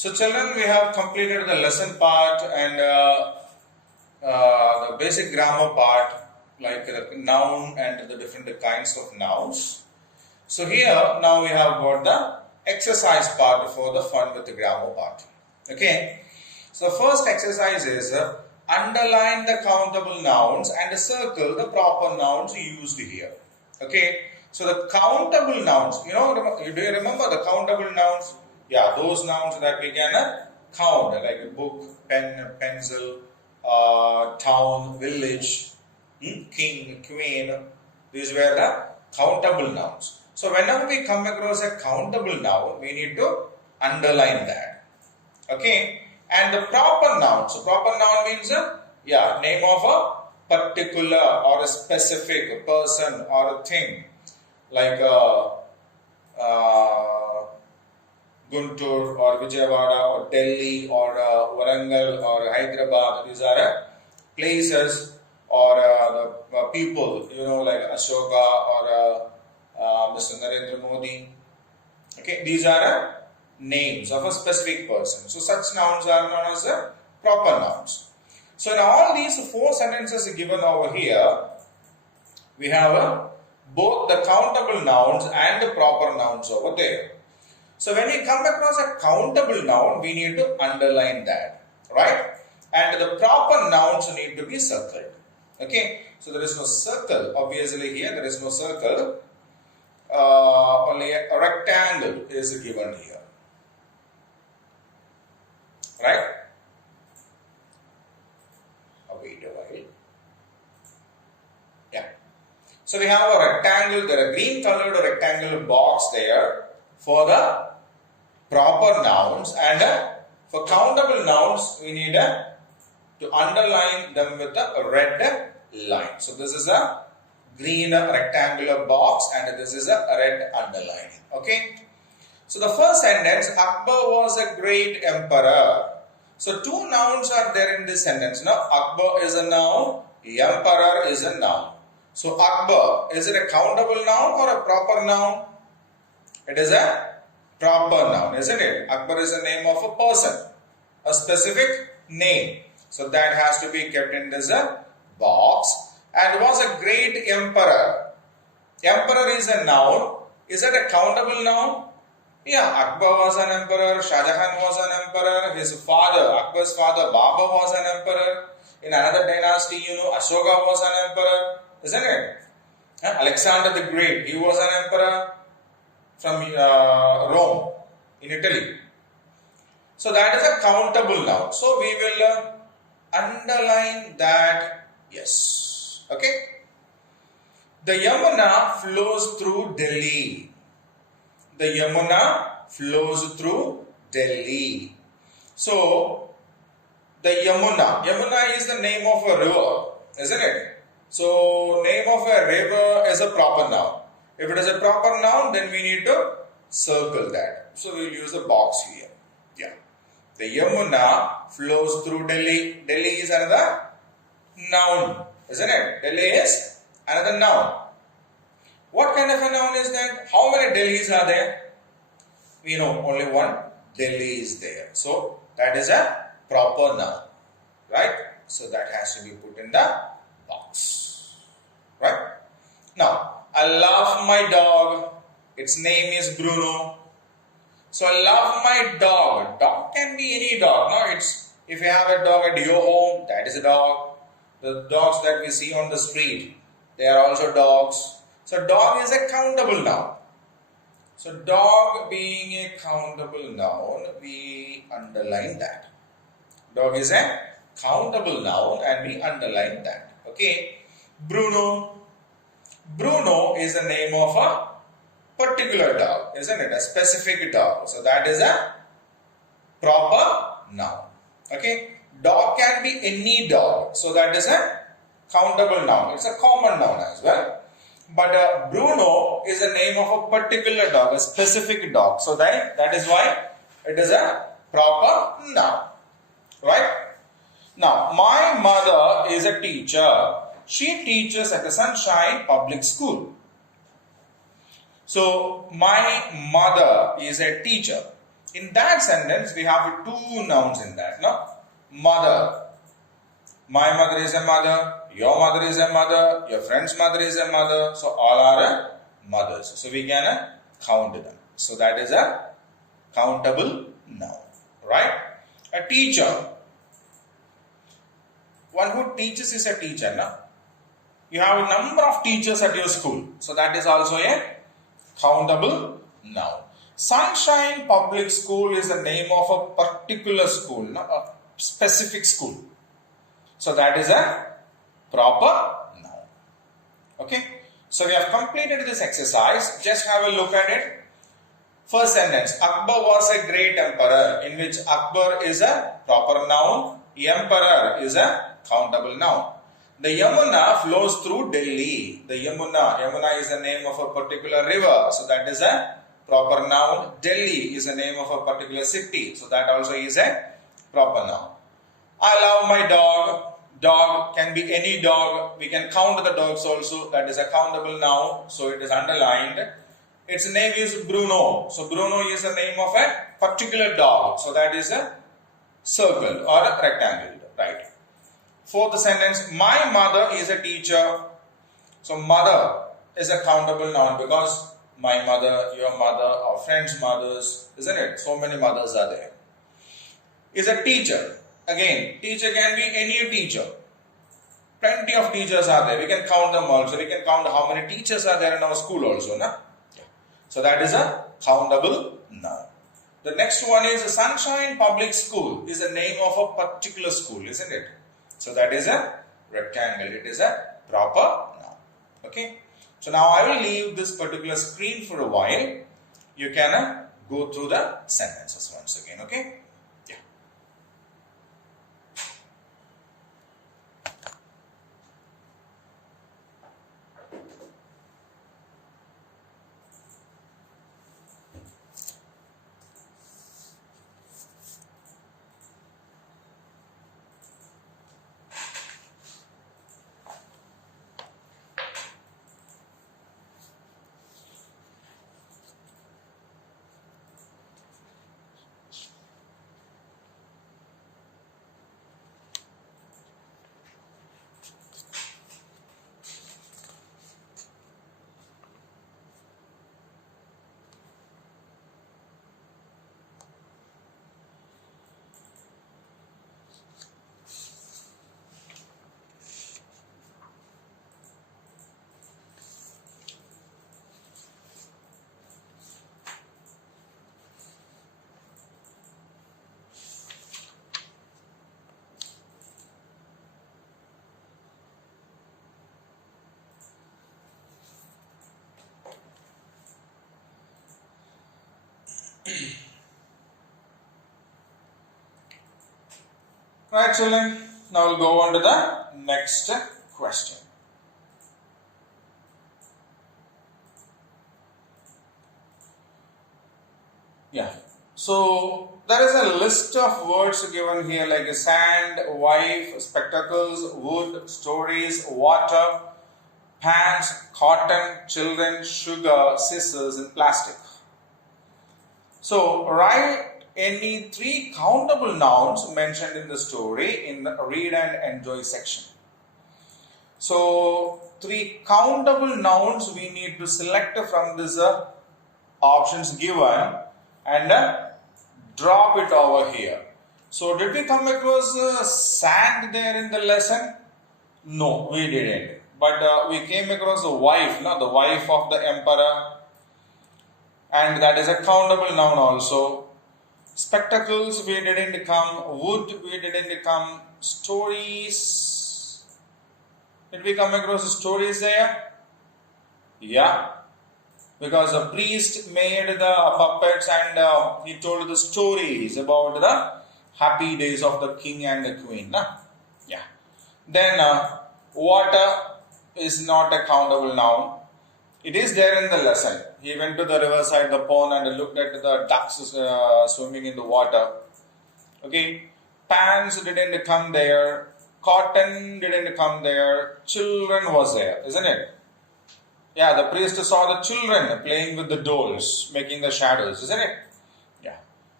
So children, we have completed the lesson part and the basic grammar part, like noun and the different kinds of nouns. So here now we have got the exercise part for the fun with the grammar part. Okay. So the first exercise is underline the countable nouns and circle the proper nouns used here. Okay. So the countable nouns, do you remember the countable nouns? Yeah, those nouns that we can count, like a book, pen, pencil, town, village, king, queen. These were the countable nouns. So whenever we come across a countable noun, we need to underline that. Okay. And the proper noun. So proper noun means name of a particular or a specific person or a thing, like Guntur or Vijayawada or Delhi or Warangal or Hyderabad. These are places or the people, like Ashoka or Mr. Narendra Modi. Okay, these are names of a specific person. So such nouns are known as proper nouns. So in all these four sentences given over here, we have both the countable nouns and the proper nouns over there. So when we come across a countable noun, we need to underline that, right? And the proper nouns need to be circled. Okay, so there is no circle. Obviously here there is no circle. Only a rectangle is given here. Right? Wait a while. Yeah. So we have a rectangle, there are green colored rectangular box there for the proper nouns, and for countable nouns we need to underline them with a red line. So this is a green rectangular box and this is a red underline. Okay. So the first sentence, Akbar was a great emperor. So two nouns are there in this sentence. Now Akbar is a noun, emperor is a noun. So Akbar, is it a countable noun or a proper noun? It is a proper noun, isn't it? Akbar is a name of a person, a specific name. So that has to be kept in this box. And was a great emperor. Emperor is a noun. Is it a countable noun? Yeah, Akbar was an emperor, Shah Jahan was an emperor, his father, Akbar's father, Babur was an emperor. In another dynasty, Ashoka was an emperor, isn't it? Alexander the Great, he was an emperor from Rome, in Italy. So that is a countable noun. So we will underline that, yes. Okay. The Yamuna flows through Delhi. The Yamuna flows through Delhi. So, the Yamuna is the name of a river, isn't it? So, name of a river is a proper noun. If it is a proper noun, then we need to circle that. So, we will use the box here. Yeah. The Yamuna flows through Delhi. Delhi is another noun, isn't it? Delhi is another noun. What kind of a noun is that? How many Delhis are there? We know only one Delhi is there. So that is a proper noun. Right? So that has to be put in the box. Right? Now, I love my dog. Its name is Bruno. So I love my dog. Dog can be any dog. No, if you have a dog at your home, that is a dog. The dogs that we see on the street, they are also dogs. So dog is a countable noun. So dog being a countable noun, we underline that. Dog is a countable noun and we underline that. Okay. Bruno. Bruno is the name of a particular dog, isn't it? A specific dog. So that is a proper noun. Okay. Dog can be any dog. So that is a countable noun. It's a common noun as well. But Bruno is the name of a particular dog, a specific dog. So that is why it is a proper noun. Right? Now, my mother is a teacher. She teaches at the Sunshine Public School. So, my mother is a teacher. In that sentence, we have two nouns in that. No? Mother. My mother is a mother. Your mother is a mother. Your friend's mother is a mother. So all are mothers. So we can count them. So that is a countable noun. Right? A teacher. One who teaches is a teacher. No? You have a number of teachers at your school. So that is also a countable noun. Sunshine Public School is the name of a particular school, not a specific school. So that is a proper noun. Okay. So we have completed this exercise. Just have a look at it. First sentence. Akbar was a great emperor, in which Akbar is a proper noun. Emperor is a countable noun. The Yamuna flows through Delhi. The Yamuna is the name of a particular river. So that is a proper noun. Delhi is the name of a particular city. So that also is a proper noun. I love my dog. Dog can be any dog. We can count the dogs also. That is a countable noun. So it is underlined. Its name is Bruno. So Bruno is the name of a particular dog. So that is a circle or a rectangle. Right. Fourth sentence. My mother is a teacher. So mother is a countable noun because my mother, your mother, our friends' mothers, isn't it? So many mothers are there. Is a teacher. Again, teacher can be any teacher. Plenty of teachers are there. We can count them also. We can count how many teachers are there in our school also. Na? Yeah. So that is a countable noun. The next one is Sunshine Public School is the name of a particular school, isn't it? So that is a rectangle. It is a proper noun. Okay. So now I will leave this particular screen for a while. You can go through the sentences once again. Okay. Yeah. Right, children. Now we'll go on to the next question. Yeah. So there is a list of words given here like sand, wife, spectacles, wood, stories, water, pants, cotton, children, sugar, scissors, and plastic. So write any three countable nouns mentioned in the story in the read and enjoy section. So three countable nouns we need to select from this options given and drop it over here. So did we come across sand there in the lesson? No, we didn't. But we came across the wife, the wife of the emperor, and that is a countable noun also. Spectacles we didn't come, wood we didn't come, stories. Did we come across stories there? Yeah. Because the priest made the puppets and he told the stories about the happy days of the king and the queen. Yeah. Then water is not a countable noun. It is there in the lesson. He went to the riverside, the pond, and looked at the ducks swimming in the water. Okay. Pants didn't come there. Cotton didn't come there. Children was there, isn't it? Yeah, the priest saw the children playing with the dolls, making the shadows, isn't it? Yeah.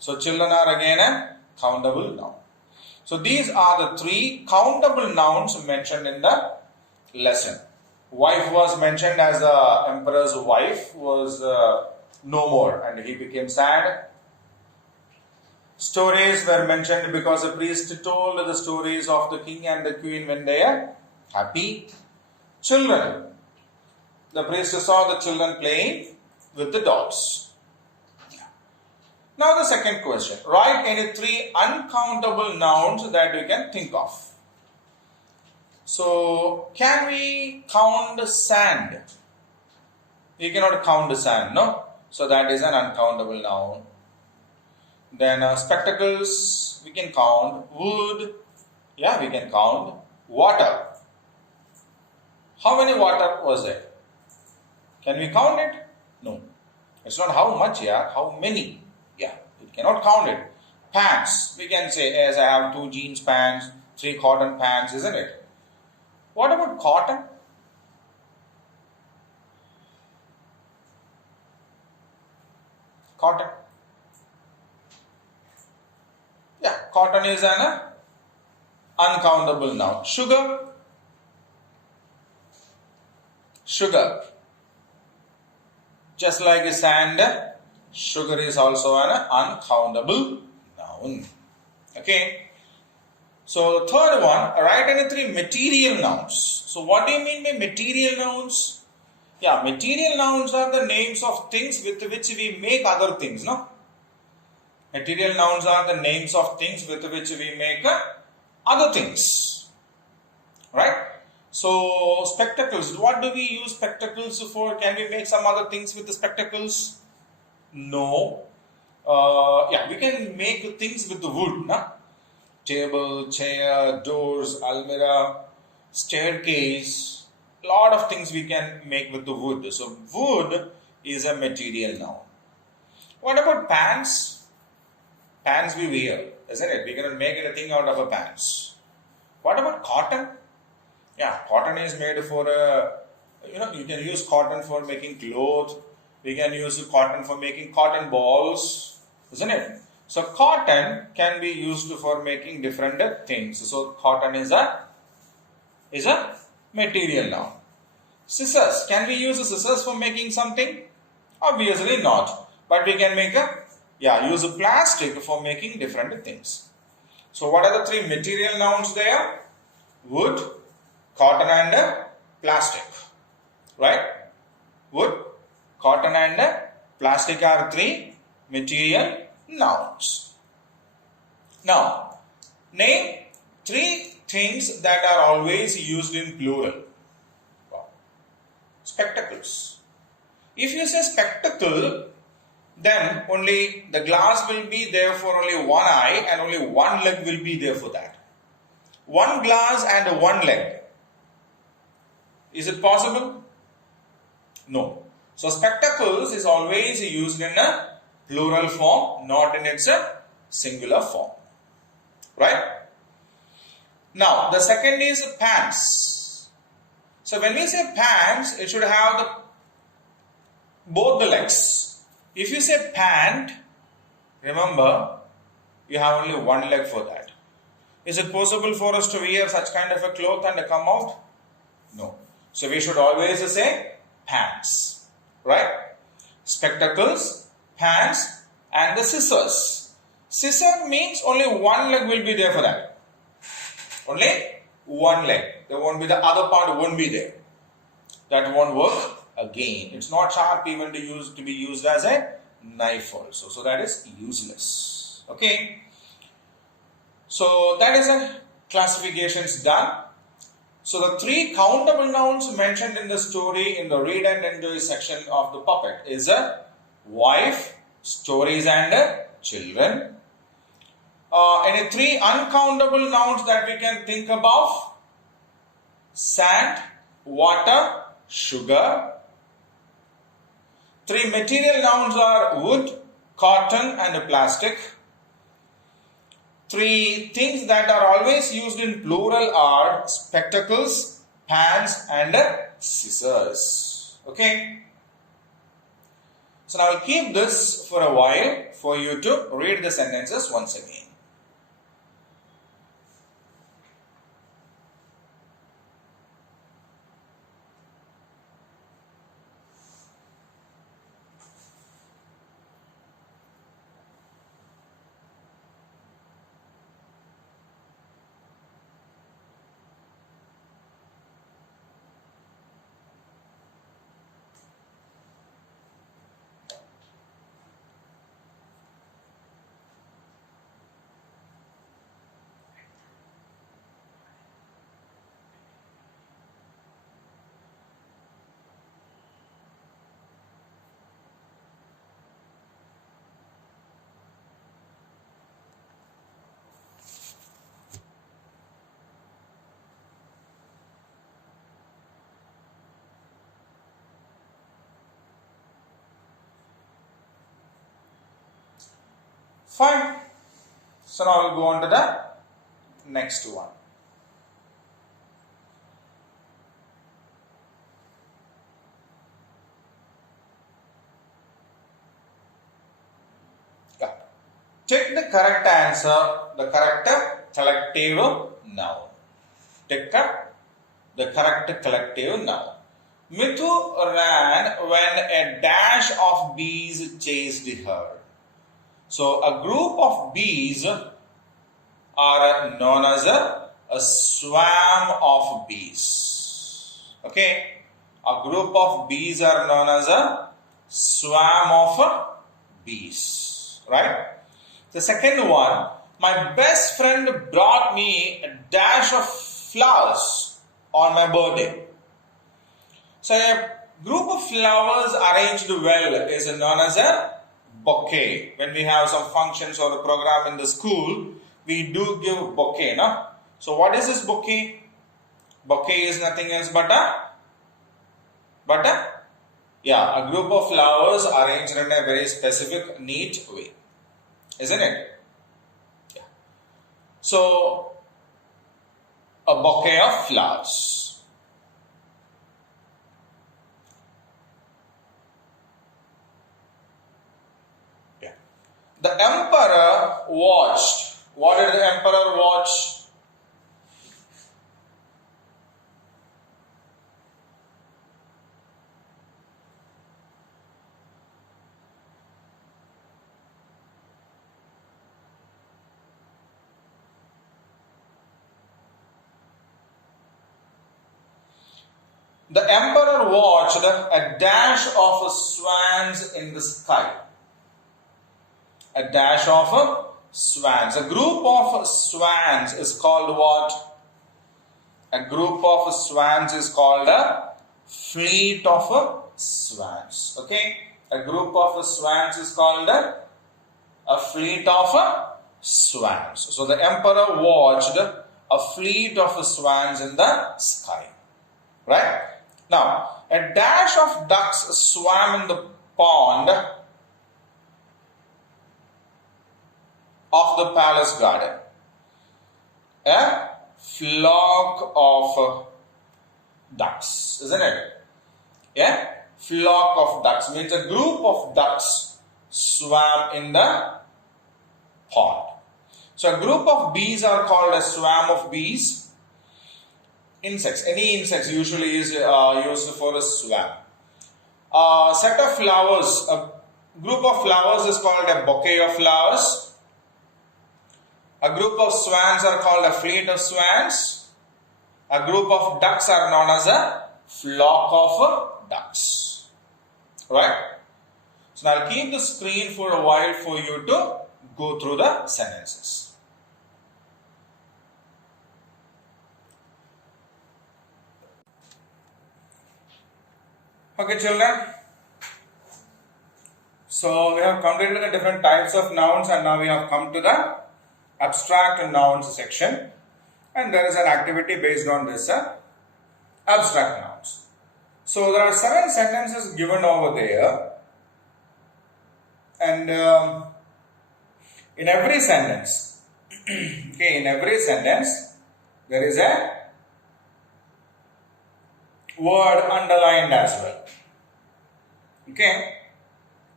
So children are again a countable noun. So these are the three countable nouns mentioned in the lesson. Wife was mentioned as the emperor's wife was no more and he became sad. Stories were mentioned because the priest told the stories of the king and the queen when they are happy. Children. The priest saw the children playing with the dolls. Now the second question. Write any three uncountable nouns that we can think of. So, can we count sand? We cannot count sand, no? So that is an uncountable noun. Then spectacles, we can count. Wood, yeah, we can count. Water. How many water was there? Can we count it? No. It's not how much, yeah, how many. Yeah, we cannot count it. Pants, we can say, as I have 2 jeans pants, 3 cotton pants, isn't it? What about cotton? Cotton. Yeah, cotton is an uncountable noun. Sugar. Sugar. Just like sand, sugar is also an uncountable noun. Okay. So the third one, write any 3 material nouns. So what do you mean by material nouns? Yeah, material nouns are the names of things with which we make other things, no? Material nouns are the names of things with which we make other things. Right? So, spectacles. What do we use spectacles for? Can we make some other things with the spectacles? No. Yeah, we can make things with the wood. No? Table, chair, doors, almirah, staircase. Lot of things we can make with the wood. So, wood is a material noun. What about pants? Pants we wear, isn't it? We cannot make anything out of a pants. What about cotton? Yeah, cotton is made for you can use cotton for making clothes. We can use cotton for making cotton balls, isn't it? So cotton can be used for making different things. So cotton is a material noun. Scissors. Can we use scissors for making something? Obviously not. But we can make use plastic for making different things. So what are the 3 material nouns there? Wood, cotton and plastic. Right? Wood, cotton and plastic are 3 material nouns. Now, name 3 things that are always used in plural. Wow. Spectacles. If you say spectacle, then only the glass will be there for only one eye and only one leg will be there for that. One glass and one leg. Is it possible? No. So spectacles is always used in a plural form, not in its singular form. Right? Now, the second is pants. So when we say pants, it should have both the legs. If you say pant, remember, you have only one leg for that. Is it possible for us to wear such kind of a cloth and come out? No. So we should always say pants. Right? Spectacles, pants, and the scissors. Scissor means only one leg will be there for that. Only one leg. There won't be the other part won't be there. That won't work. Again, it's not sharp even to be used as a knife also. So that is useless. Okay. So that is a classifications done. So the 3 countable nouns mentioned in the story in the read and enjoy section of the puppet is a wife, stories and children. Any 3 uncountable nouns that we can think about? Sand, water, sugar. 3 material nouns are wood, cotton and plastic. 3 things that are always used in plural are spectacles, pants and scissors. Okay. So now I will keep this for a while for you to read the sentences once again. Fine. So now we'll go on to the next one. Yeah. Check the correct answer, the correct collective noun. Take the correct collective noun. Mithu ran when a dash of bees chased her. So a group of bees are known as a swarm of bees. Okay, a group of bees are known as a swarm of bees. Right. The second one, my best friend brought me a dash of flowers on my birthday. So a group of flowers arranged well is known as a bouquet. When we have some functions or a program in the school, we do give bouquet, no? So what is this bouquet? Bouquet is nothing else but a group of flowers arranged in a very specific, neat way, isn't it? Yeah. So a bouquet of flowers. The emperor watched. What did the emperor watch? The emperor watched a dash of swans in the sky. A dash of swans. A group of swans is called what? A group of swans is called a fleet of swans. Okay? A group of swans is called a fleet of swans. So the emperor watched a fleet of swans in the sky. Right? Now, a dash of ducks swam in the pond of the palace garden. A flock of ducks, isn't it? A flock of ducks means a group of ducks swam in the pond. So a group of bees are called a swarm of bees. Insects, any insects usually is used for a swarm. A set of flowers, a group of flowers is called a bouquet of flowers. A group of swans are called a fleet of swans. A group of ducks are known as a flock of ducks. Right? So now I'll keep the screen for a while for you to go through the sentences. Okay, children. So we have completed the different types of nouns and now we have come to the abstract nouns section, and there is an activity based on this abstract nouns. So there are 7 sentences given over there, and in every sentence, okay, in every sentence there is a word underlined as well. Okay,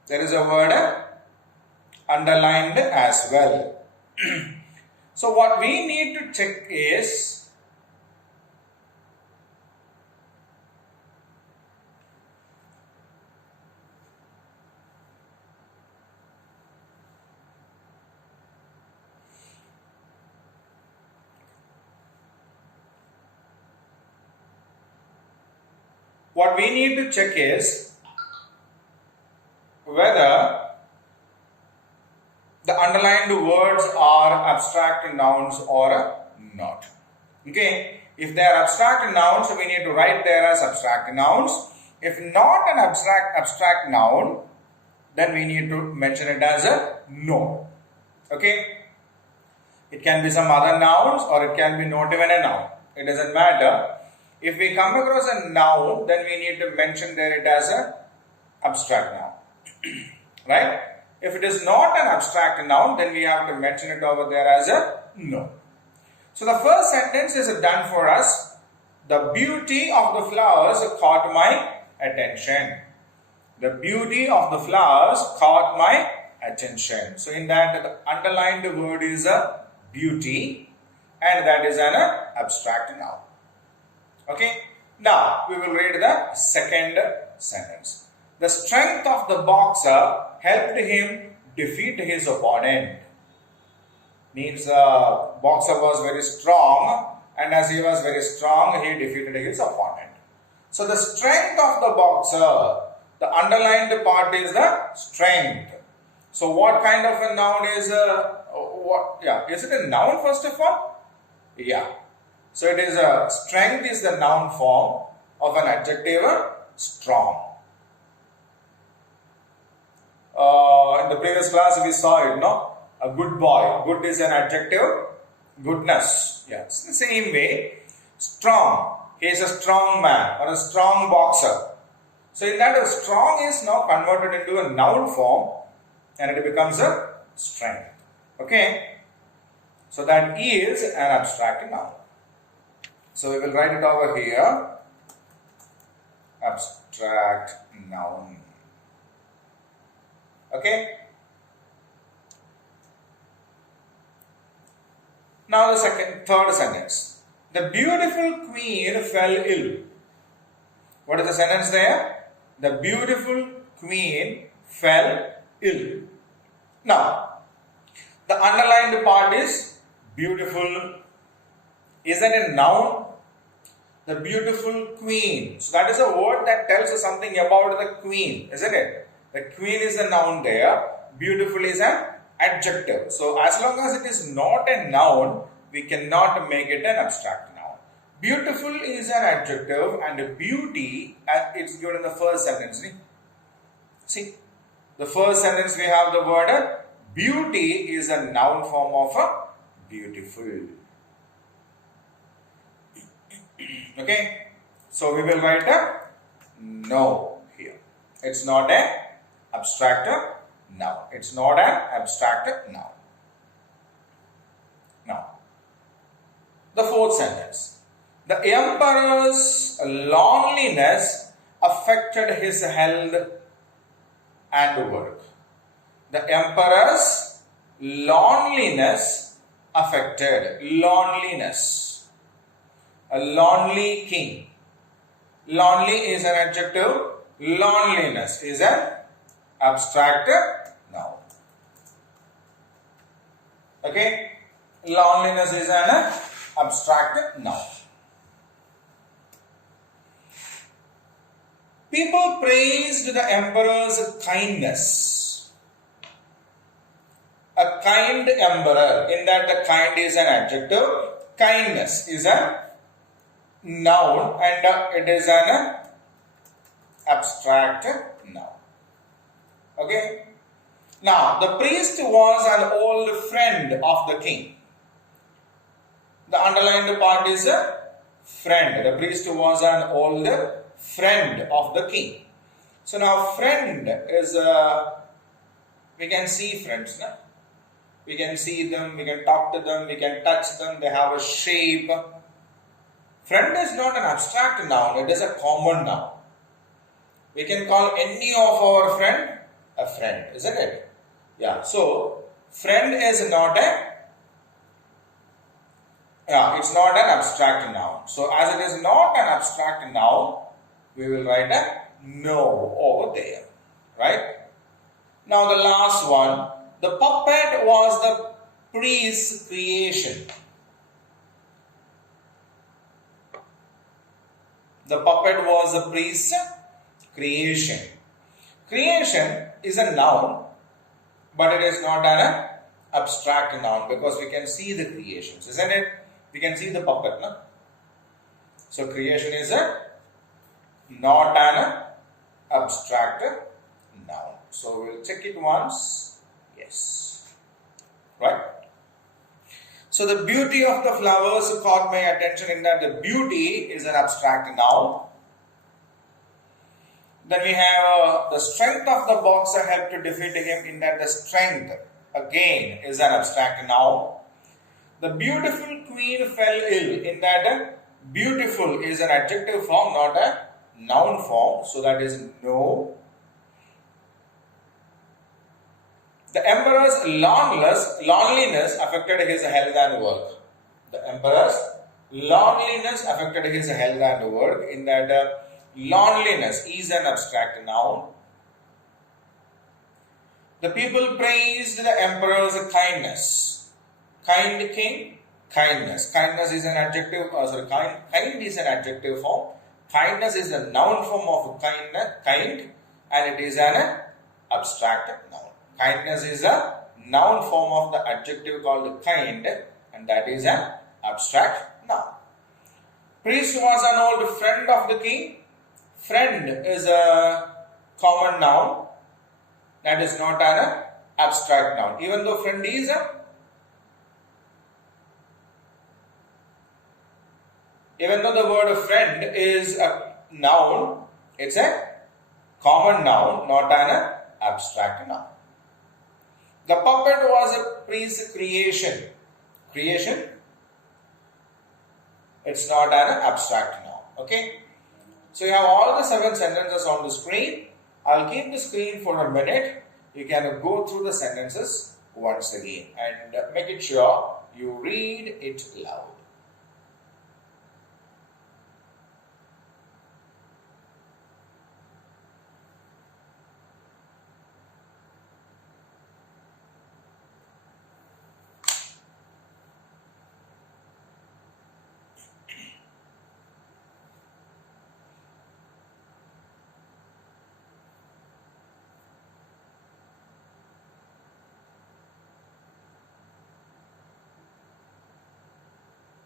There is a word underlined as well. So what we need to check is whether the underlined words are abstract nouns or not. Okay, if they are abstract nouns, we need to write there as abstract nouns. If not an abstract noun, then we need to mention it as a no. Okay, it can be some other nouns or it can be not even a noun. It doesn't matter. If we come across a noun, then we need to mention there it as a abstract noun. Right? If it is not an abstract noun, then we have to mention it over there as a no. So the first sentence is done for us. The beauty of the flowers caught my attention. The beauty of the flowers caught my attention. So in that, the underlined word is a beauty, and that is an abstract noun. Okay. Now we will read the second sentence. The strength of the boxer helped him defeat his opponent. Means boxer was very strong, and as he was very strong, he defeated his opponent. So the strength of the boxer, the underlined part is the strength. So what kind of a noun is is it a noun first of all? Yeah. So it is strength is the noun form of an adjective strong. In the previous class we saw it, no? A good boy. Good is an adjective. Goodness. Yes. In the same way, strong. He is a strong man or a strong boxer. So in that, strong is now converted into a noun form and it becomes a strength. Okay. So that is an abstract noun. So we will write it over here. Abstract noun. Okay. Now the third sentence. The beautiful queen fell ill. What is the sentence there? The beautiful queen fell ill. Now, the underlined part is beautiful. Is that a noun? The beautiful queen. So that is a word that tells us something about the queen, isn't it? The queen is a noun there. Beautiful is an adjective. So as long as it is not a noun, we cannot make it an abstract noun. Beautiful is an adjective and beauty, it's given in the first sentence. See, the first sentence we have the word beauty is a noun form of a beautiful. Okay, so we will write a no here. It's not an abstract noun. It's not an abstract noun. Now, the fourth sentence. The emperor's loneliness affected his health and work. The emperor's loneliness affected. Loneliness. A lonely king. Lonely is an adjective. Loneliness is an abstract noun. Okay. Loneliness is an abstract noun. People praised the emperor's kindness. A kind emperor, in that the kind is an adjective, kindness is a noun and it is an abstract noun. Okay. Now, the priest was an old friend of the king. The underlined part is a friend. The priest was an old friend of the king. So now friend is, we can see friends. No? We can see them, we can talk to them, we can touch them, they have a shape. Friend is not an abstract noun, it is a common noun. We can call any of our friend a friend, isn't it? Yeah, so friend is not a, yeah, it's not an abstract noun. So as it is not an abstract noun, we will write a no over there, right? Now the last one, the puppet was the priest's creation. The puppet was the priest's creation. Creation is a noun, but it is not an abstract noun because we can see the creations, isn't it? We can see the puppet, no? So creation is not an abstract noun. So we'll check it once. Yes. Right? So the beauty of the flowers caught my attention in that the beauty is an abstract noun. Then we have the strength of the boxer helped to defeat him in that the strength again is an abstract noun. The beautiful queen fell ill in that beautiful is an adjective form, not a noun form. So that is no. The emperor's loneliness affected his health and work. The emperor's loneliness affected his health and work in that loneliness is an abstract noun. The people praised the emperor's kindness. Kind king, kindness. Kindness is an adjective, kind is an adjective form. Kindness is the noun form of kind and it is an abstract noun. Kindness is a noun form of the adjective called kind and that is an abstract noun. Priest was an old friend of the king. Friend is a common noun. That is not an abstract noun. Even though friend is even though the word friend is a noun, it's a common noun, not an abstract noun. The puppet was a priest's creation. Creation, it's not an abstract noun. Okay. So you have all the 7 sentences on the screen. I'll keep the screen for a minute. You can go through the sentences once again and make it sure you read it loud.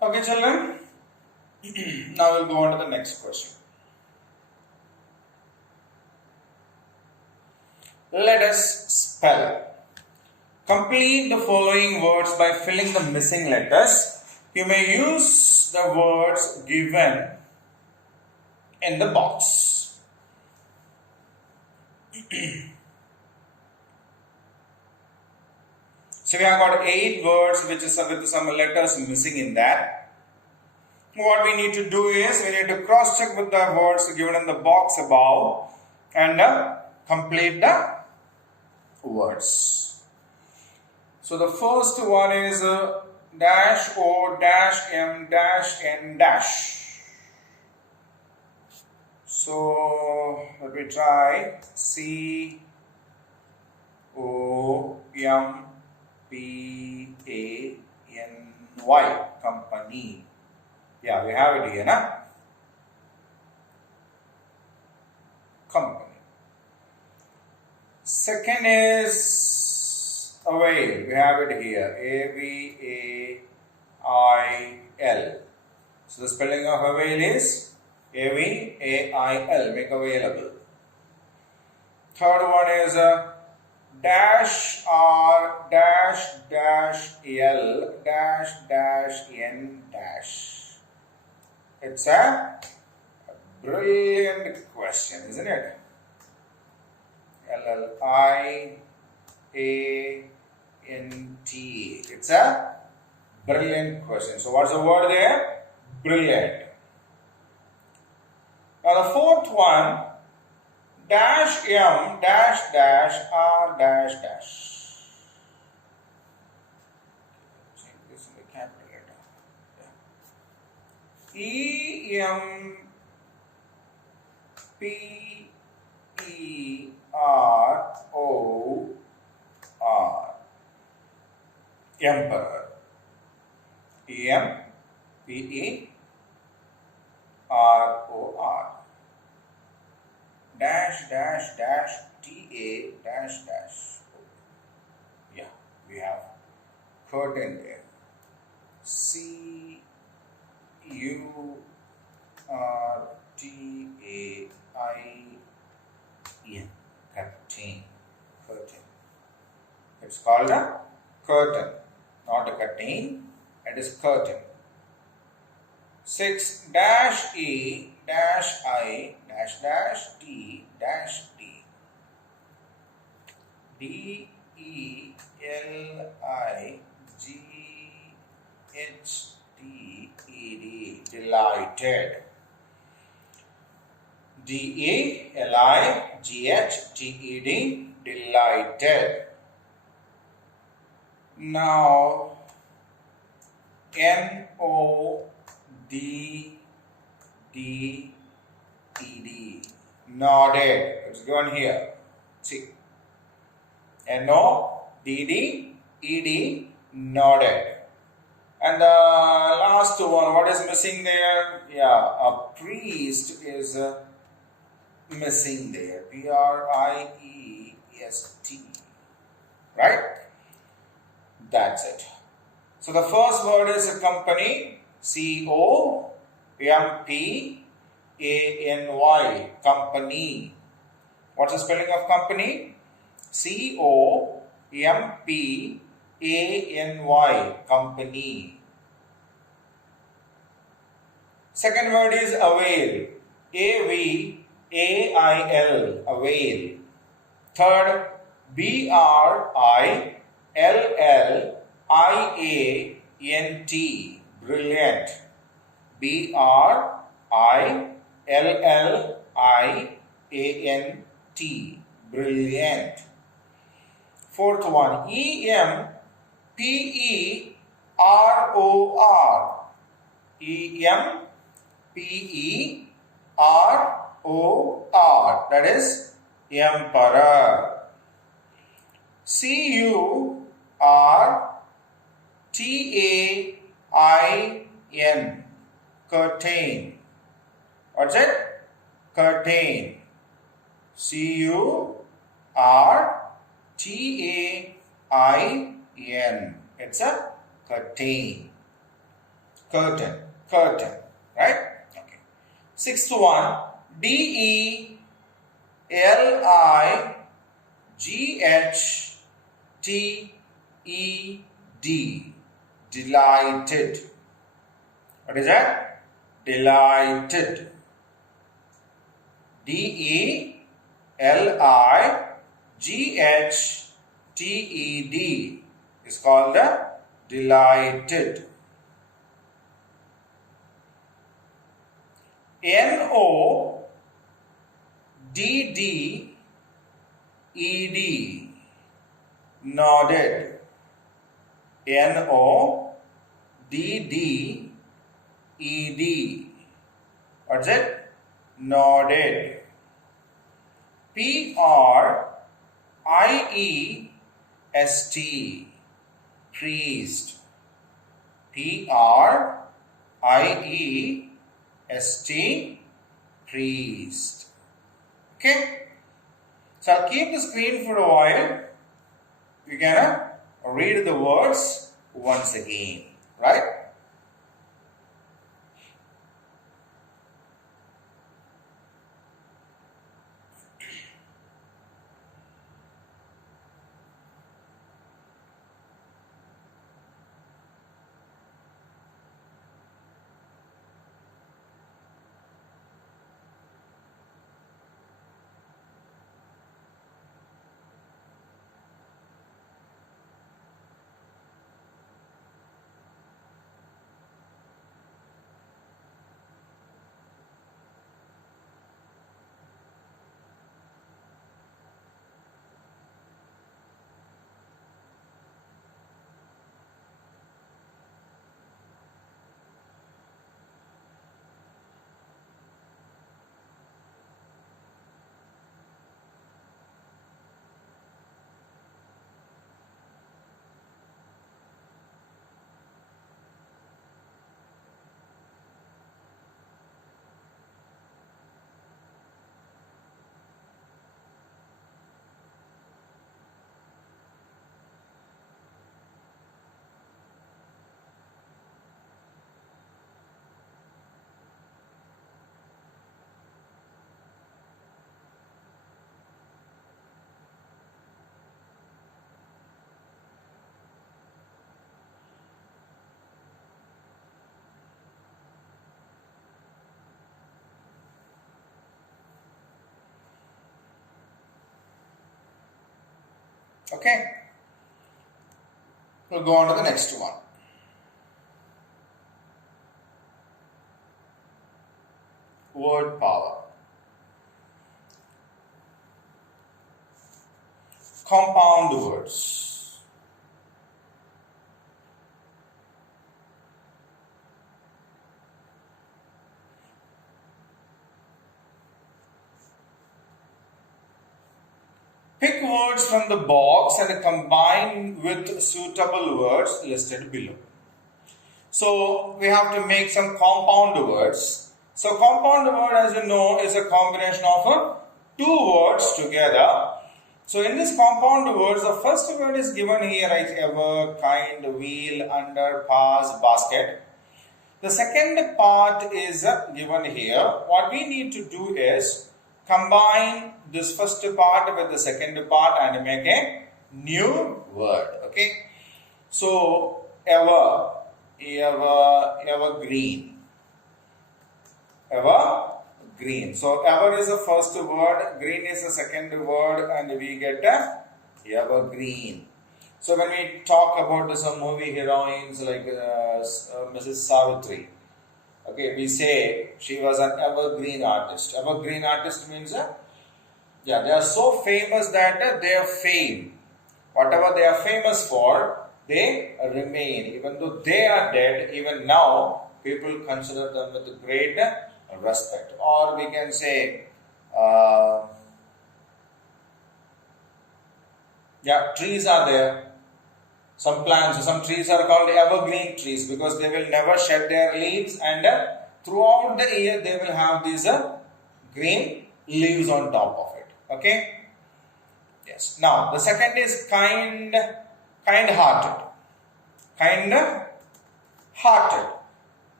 Okay, children. Now we'll go on to the next question. Let us spell. Complete the following words by filling the missing letters. You may use the words given in the box. So we have got 8 words which is with some letters missing in that. What we need to do is we need to cross check with the words given in the box above and complete the words. So the first one is dash O dash M dash N dash. So let me try. C O M P A N Y, company. Yeah, we have it here, na? Company. Second is avail. We have it here. A-V-A-I-L. So the spelling of avail is A-V-A-I-L. Make available. Third one is dash R dash dash L dash dash N dash. It's a brilliant question, isn't it? L-L-I-A-N-T. It's a brilliant question. So what's the word there? Brilliant. Now the fourth one, dash M dash dash R dash dash. Change this in the capital letter. E-M-P-E-R-O-R. Emperor. E-M-P-E-R-O-R. Dash dash dash T-A dash dash. Yeah, we have curtain there. C-U-R-T-A-I-N. Curtain. Curtain. It's called a curtain, not a curtain. It is curtain. 6 dash E dash I dash dash T dash D. D-E-L-I-G-H-T-E-D. Delighted. D-E-L-I-G-H-T-E-D. Delighted. Now N-O-D-D-E-D. Nodded. It's given here. See. N-O-D-D-E-D. Nodded. And the last one, what is missing there? Yeah, a priest is missing there. P-R-I-E-S-T. Right? That's it. So the first word is a company. C-O-M-P-A-N-Y. Company. What's the spelling of company? C-O-M-P-A-N-Y. Company. Second word is avail. A-V-A-I-L. Avail. Third, B-R-I-L-L-I-A-N-T. Brilliant. B-R-I-L-L-I-A-N-T. Brilliant. Fourth one, E-M-P-E-R-O-R. E-M-P-E-R-O-R. That is emperor. C-U-R-T-A-I-N. Curtain. What's it? Curtain. C-U-R-T-A-I-N. It's a curtain. curtain, curtain, right? Okay. Sixth one, D-E-L-I-G-H-T-E-D, delighted. What is that? Delighted. D-E-L-I-G-H-T-E-D is called the delighted. N-O-D-D-E-D, nodded. N-O-D-D-E-D. What's it? Nodded. P-R-I-E-S-T, priest. P-R-I-E-S-T, priest. Okay? So I'll keep the screen for a while. You can read the words once again, right? Okay, we'll go on to the next one. Word power. Compound words. Pick words from the box and combine with suitable words listed below. So we have to make some compound words. So compound word, as you know, is a combination of two words together. So in this compound words, the first word is given here like ever, kind, wheel, under, pass, basket. The second part is given here. What we need to do is combine this first part with the second part and make a new word. Okay. So ever, evergreen. Evergreen. So ever is the first word, green is the second word, and we get evergreen. So when we talk about some movie heroines like Mrs. Savitri, okay, we say she was an evergreen artist. Evergreen artist means, they are so famous that their fame, whatever they are famous for, they remain. Even though they are dead, even now, people consider them with great respect. Or we can say, trees are there. Some plants, some trees are called evergreen trees because they will never shed their leaves, and throughout the year they will have these green leaves on top of it. Okay? Yes. Now the second is kind-hearted. Kind-hearted.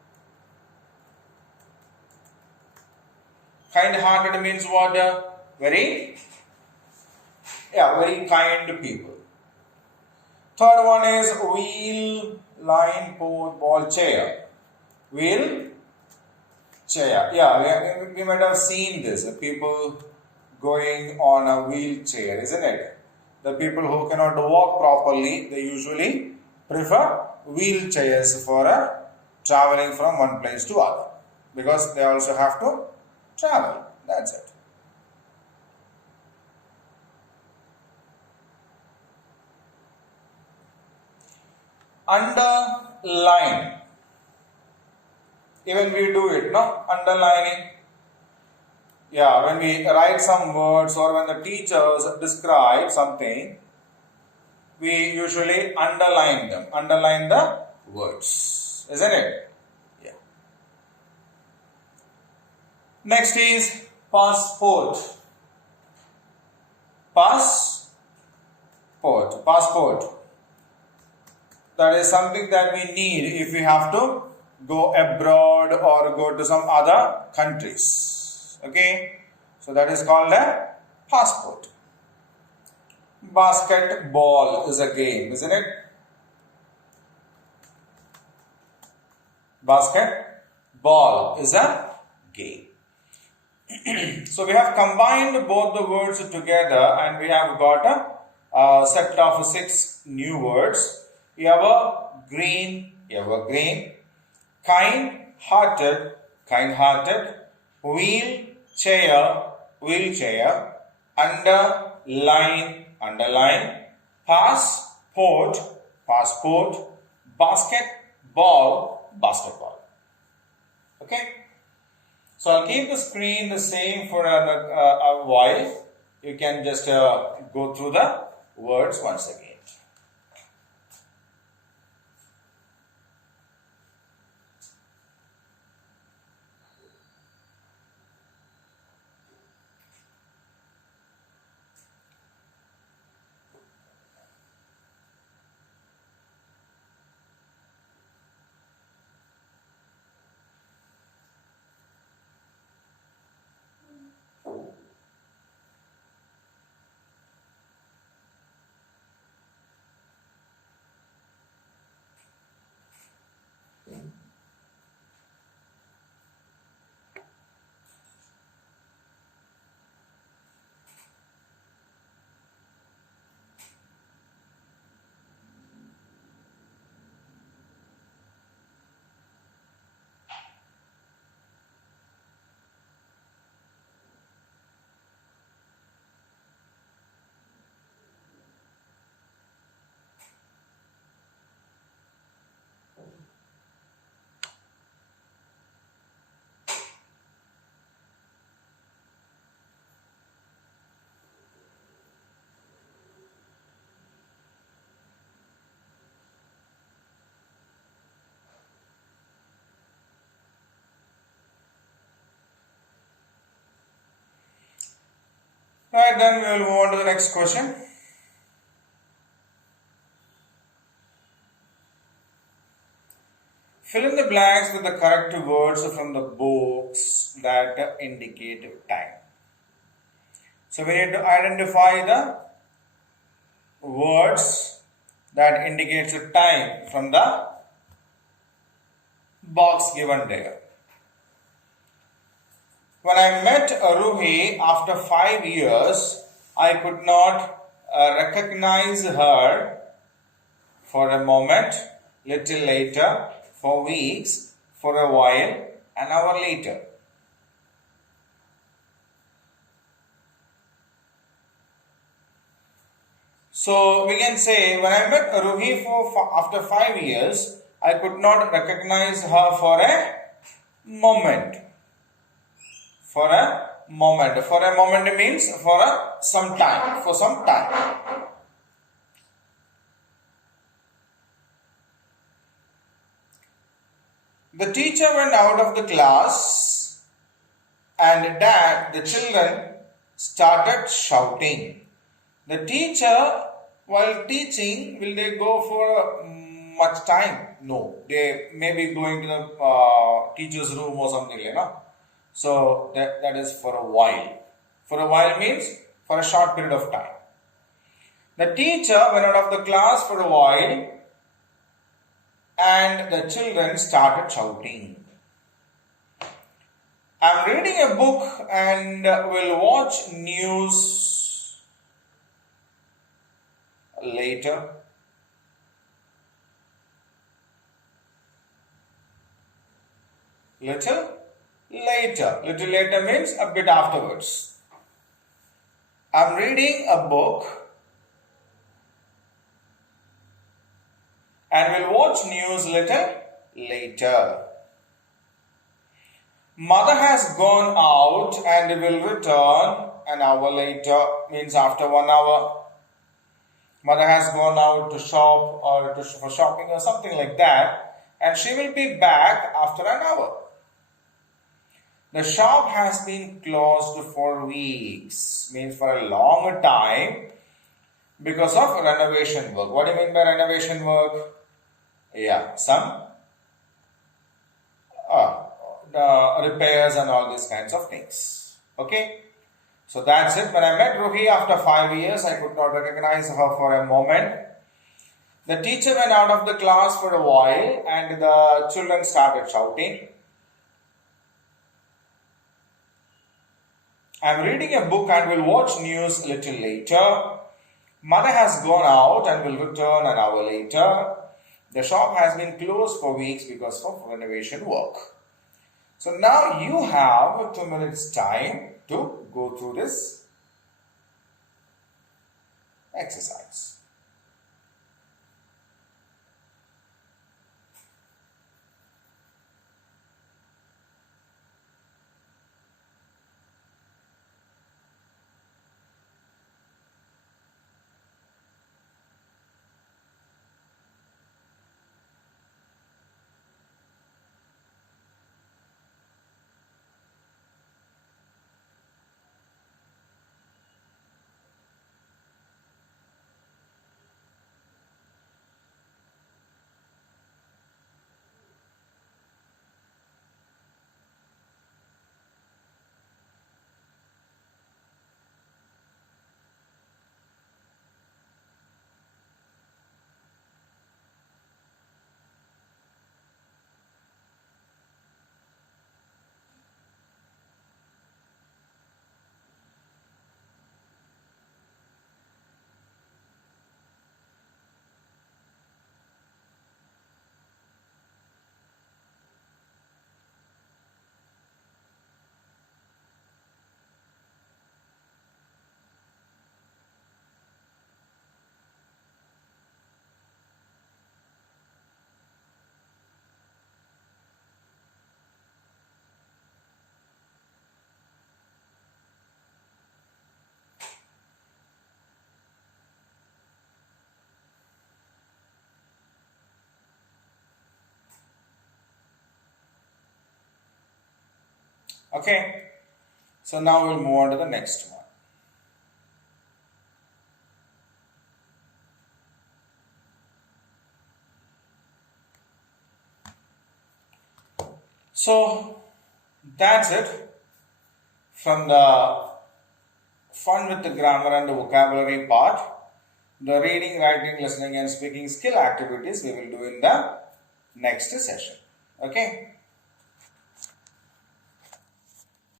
Kind-hearted means what? Very kind people. Third one is wheel, line, port, ball, chair. Wheel, chair. Yeah, we might have seen this. People going on a wheelchair, isn't it? The people who cannot walk properly, they usually prefer wheelchairs for traveling from one place to other, because they also have to travel. That's it. Underline. Even we do it, no? Underlining. Yeah, when we write some words or when the teachers describe something, we usually underline them. Underline the words. Isn't it? Yeah. Next is passport. Passport. That is something that we need if we have to go abroad or go to some other countries. Okay, so that is called a passport. Basketball is a game, isn't it? Basketball is a game. So we have combined both the words together and we have got a set of 6 new words. You have a green, kind-hearted, wheelchair, underline, passport, basketball. Okay? So I'll keep the screen the same for a while. You can just go through the words once again. Right, then we will move on to the next question. Fill in the blanks with the correct words from the books that indicate time. So we need to identify the words that indicates the time from the box given there. When I met Ruhi after 5 years, I could not recognize her for a moment, little later, for weeks, for a while, an hour later. So we can say, when I met Ruhi after 5 years, I could not recognize her for a moment. For a moment means for some time. The teacher went out of the class and the children started shouting. The teacher, while teaching, will they go for much time? No. They may be going to the teacher's room or something like that. So that is for a while. For a while means for a short period of time. The teacher went out of the class for a while and the children started shouting. I'm reading a book and will watch news later. Little later. Little later means a bit afterwards. I'm reading a book and will watch news little later. Mother has gone out and will return an hour later, means after 1 hour. Mother has gone out to shop or for shopping or something like that, and she will be back after an hour. The shop has been closed for weeks, means for a long time, because of renovation work. What do you mean by renovation work? Yeah, some repairs and all these kinds of things. Okay, so that's it. When I met Ruhi after 5 years, I could not recognize her for a moment. The teacher went out of the class for a while and the children started shouting. I'm reading a book and will watch news a little later. Mother has gone out and will return an hour later. The shop has been closed for weeks because of renovation work. So now you have 2 minutes time to go through this exercise. Okay, so now we'll move on to the next one. So that's it from the fun with the grammar and the vocabulary part. The reading, writing, listening and speaking skill activities we will do in the next session. Okay.